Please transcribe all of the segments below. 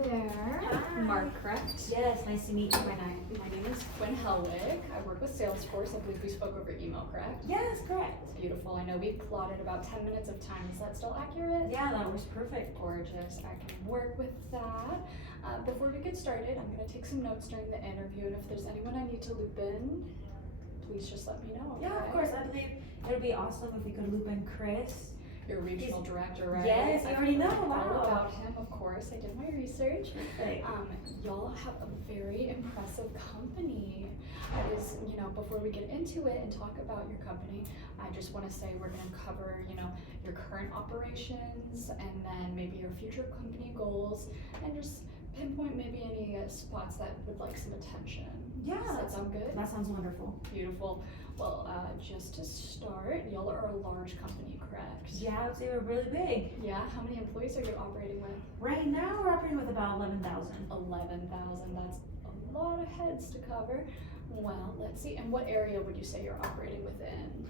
there. Hi. Mark, correct? Yes, nice to meet you. My name is Quinn Helwig. I work with Salesforce. I believe we spoke over email, correct? Yes, correct. Beautiful. I know we plotted about 10 minutes of time. Is that still accurate? Yeah, that was perfect. Gorgeous. I can work with that. Before we get started, I'm going to take some notes during the interview, and if there's anyone I need to loop in, please just let me know. Yeah, of okay? course. I believe it would be awesome if we could loop in Chris. Your regional director, right? Yes, you already know. All Wow. about him, of course. I did my research. Perfect. Y'all have a very impressive company. Before we get into it and talk about your company, I just want to say we're going to cover, your current operations and then maybe your future company goals and just pinpoint maybe any spots that would like some attention. Yeah. Does that sound good? That sounds wonderful. Beautiful. Well, just to start, y'all are a large company, correct? Yeah, I would say we're really big. Yeah, how many employees are you operating with? Right now, we're operating with about 11,000. 11,000, that's a lot of heads to cover. Well, let's see, and what area would you say you're operating within?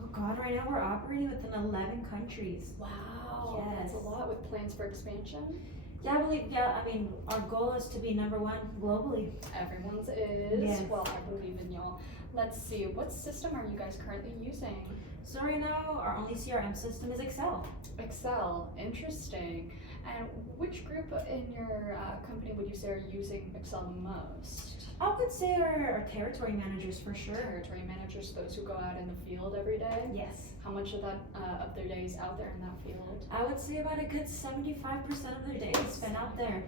Oh God, right now we're operating within 11 countries. Wow, that's a Yes. lot with plans for expansion. Yeah, I mean, our goal is to be #1 globally. Everyone's is. Yes. Well, I believe in y'all. Let's see, what system are you guys currently using? So right now, our only CRM system is Excel. Excel, interesting. And which group in your company would you say are using Excel the most? I would say our territory managers for sure. Territory managers, those who go out in the field every day? Yes. How much of that of their day is out there in that field? I would say about a good 75% of their day is spent out there.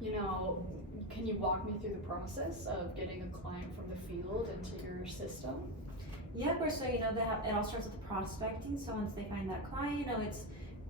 Yeah. Can you walk me through the process of getting a client from the field into your system? Yeah, of course. So it all starts with prospecting. So once they find that client, it's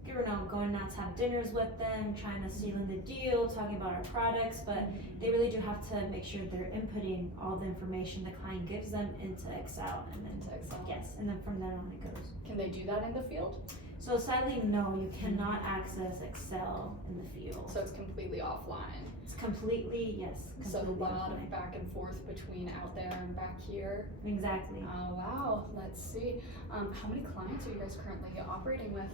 going out to have dinners with them, trying to seal in the deal, talking about our products. But they really do have to make sure they're inputting all the information the client gives them into Excel, and then Into Excel? yes, and then from there on it goes. Can they do that in the field? So sadly, no, you cannot access Excel in the field. So it's completely offline. It's completely, yes. So a completely lot offline. of back and forth between out there and back here. Exactly. Oh wow, let's see. How many clients are you guys currently operating with?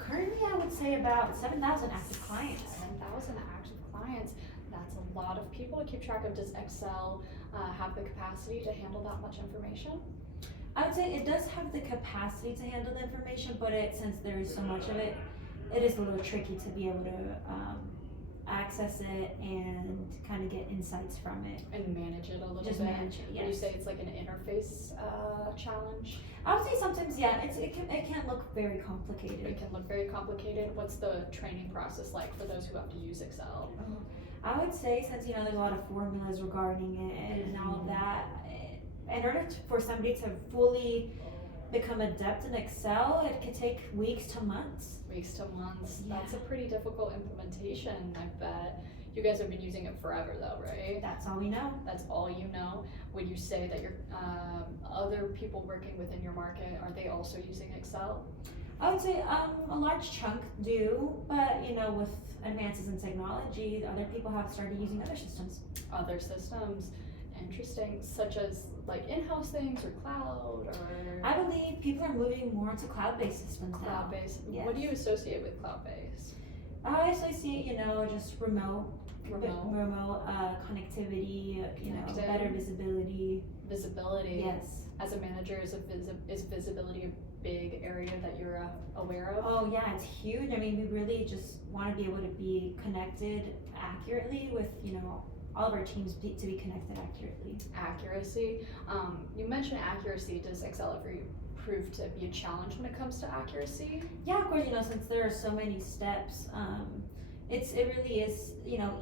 Currently, I would say about 7,000 active clients. 7,000 active clients. That's a lot of people to keep track of. Does Excel have the capacity to handle that much information? I would say it does have the capacity to handle the information, but since there is so much of it, it is a little tricky to be able to access it and kind of get insights from it. And manage it a little Just bit. manage it, Would you yes. say it's like an interface challenge? I would say sometimes, yeah, it can look very complicated. It can look very complicated. What's the training process like for those who have to use Excel? I would say since there's a lot of formulas regarding it and all of that, in order for somebody to fully become adept in Excel, it could take weeks to months. Weeks to months. Yeah. That's a pretty difficult implementation, I bet. You guys have been using it forever though, right? That's all we know. That's all you know. Would you say that your other people working within your market, are they also using Excel? I would say a large chunk do, but with advances in technology, other people have started using other systems. Other systems, interesting, such as like in-house things or cloud or I believe people are moving more to cloud-based systems now. cloud-based. Yes. What do you associate with cloud-based? I associate, just remote connectivity, Connected. better visibility. Visibility. Yes. As a manager, is visibility a big area that you're aware of? Oh yeah, it's huge. I mean, we really just want to be able to be connected accurately with, all of our teams to be connected accurately. Accuracy. You mentioned accuracy. Does Excel ever prove to be a challenge when it comes to accuracy? Yeah, of course, since there are so many steps, it really is,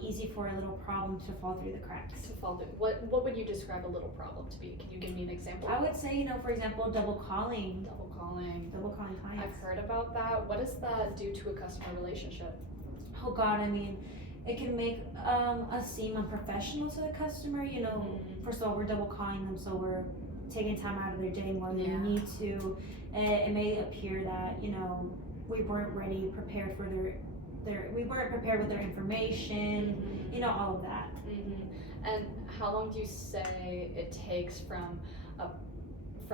easy for a little problem to fall through the cracks. To fall through, what would you describe a little problem to be? Can you give me an example? I would say, for example, double calling Double calling. clients. I've heard about that. What does that do to a customer relationship? Oh God, I mean, it can make us seem unprofessional to the customer. First of all, we're double calling them, so we're taking time out of their day more than Yeah. we need to. It may appear that we weren't prepared for we weren't prepared with their information. All of that. And how long do you say it takes from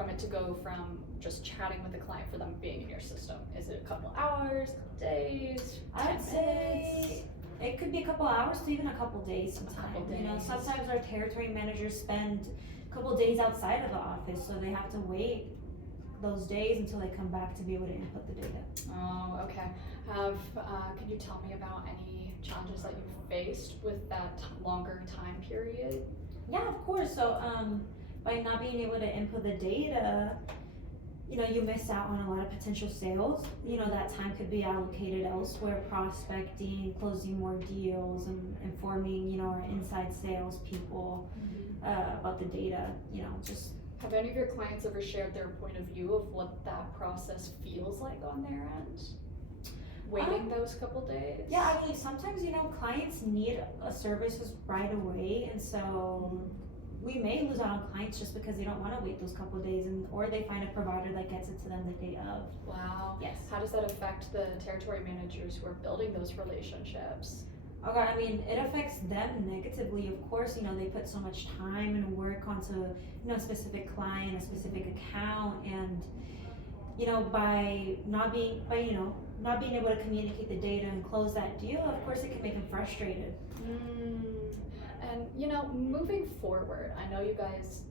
it to go from just chatting with the client for them being in your system? Is it a couple hours, couple days, I 10 would say minutes? it it could be a couple hours to even a couple days sometimes. couple You know, days. sometimes our territory managers spend a couple days outside of the office, so they have to wait those days until they come back to be able to input the data. Oh, okay. Could you tell me about any challenges that you've faced with that longer time period? Yeah, of course. So by not being able to input the data, you know, you miss out on a lot of potential sales. You know, that time could be allocated elsewhere, prospecting, closing more deals, and informing, you know, our inside sales people about the data, you know, just. Have any of your clients ever shared their point of view of what that process feels like on their end? Waiting those couple days? Yeah, I mean, sometimes, you know, clients need a services right away, and so we may lose out on clients just because they don't want to wait those couple of days, or they find a provider that gets it to them the day of. Wow. Yes. How does that affect the territory managers who are building those relationships? Oh God, I mean, it affects them negatively, of course. You know, they put so much time and work onto, you know, a specific client, a specific account, and, you know, by not being able to communicate the data and close that deal, of course, it can make them frustrated. And, you know, moving forward, I know you guys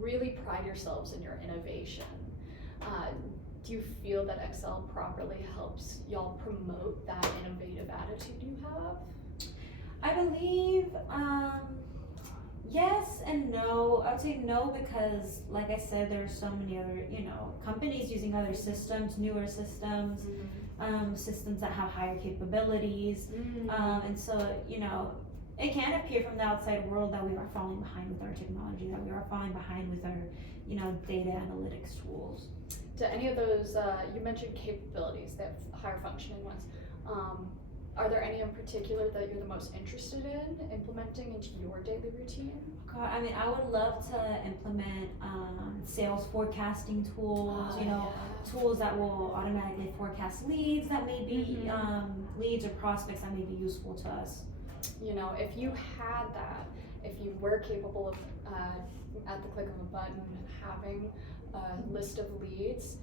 really pride yourselves in your innovation. Do you feel that Excel properly helps y'all promote that innovative attitude you have? I believe, yes and no. I would say no because, like I said, there are so many other, you know, companies using other systems, newer systems, systems that have higher capabilities. And so, you know, it can appear from the outside world that we are falling behind with our technology, that we are falling behind with our, you know, data analytics tools. Do any of those, you mentioned capabilities, they have higher functioning ones. Are there any in particular that you're the most interested in implementing into your daily routine? God, I mean, I would love to implement sales forecasting tools, you know, tools that will automatically forecast leads that may be leads or prospects that may be useful to us. You know, if you had that, if you were capable of, at the click of a button, having a list of leads,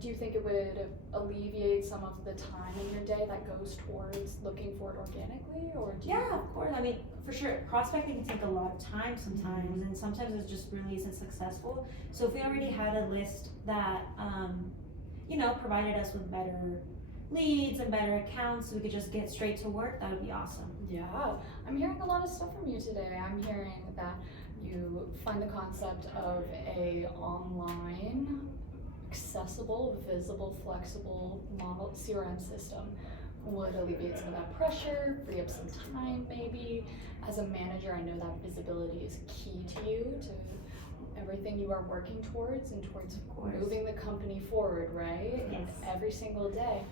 do you think it would alleviate some of the time in your day that goes towards looking for it organically, or do you? Yeah, of course. I mean, for sure, prospecting can take a lot of time sometimes, and sometimes it just really isn't successful. So if we already had a list that, you know, provided us with better leads and better accounts, so we could just get straight to work, that would be awesome. Yeah, I'm hearing a lot of stuff from you today. I'm hearing that you find the concept of a online, accessible, visible, flexible model CRM system would alleviate some of that pressure, free up some time maybe. As a manager, I know that visibility is key to you, to everything you are working towards and towards moving the company forward, right? Yes. Every single day.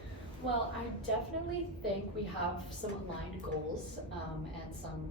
Well, I definitely think we have some aligned goals and some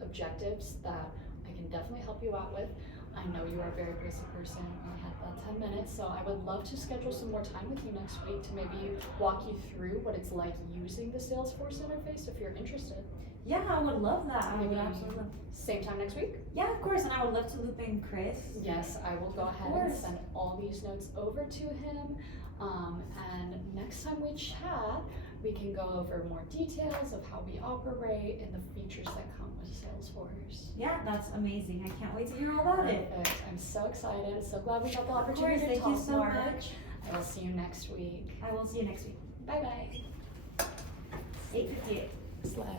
objectives that I can definitely help you out with. I know you are a very busy person, only had about 10 minutes, so I would love to schedule some more time with you next week to maybe walk you through what it's like using the Salesforce interface if you're interested. Yeah, I would love that. I would Maybe absolutely. Same time next week? Yeah, of course, and I would love to loop in Chris. Yes, I will go ahead and send all these notes over to him. And next time we chat, we can go over more details of how we operate and the features that come with Salesforce. Yeah, that's amazing. I can't wait to hear all about it. Perfect. I'm so excited. So glad we got the Of opportunity course, to thank talk you so more. much. I will see you next week. I will see you next week. Bye bye. 8:58. Slay.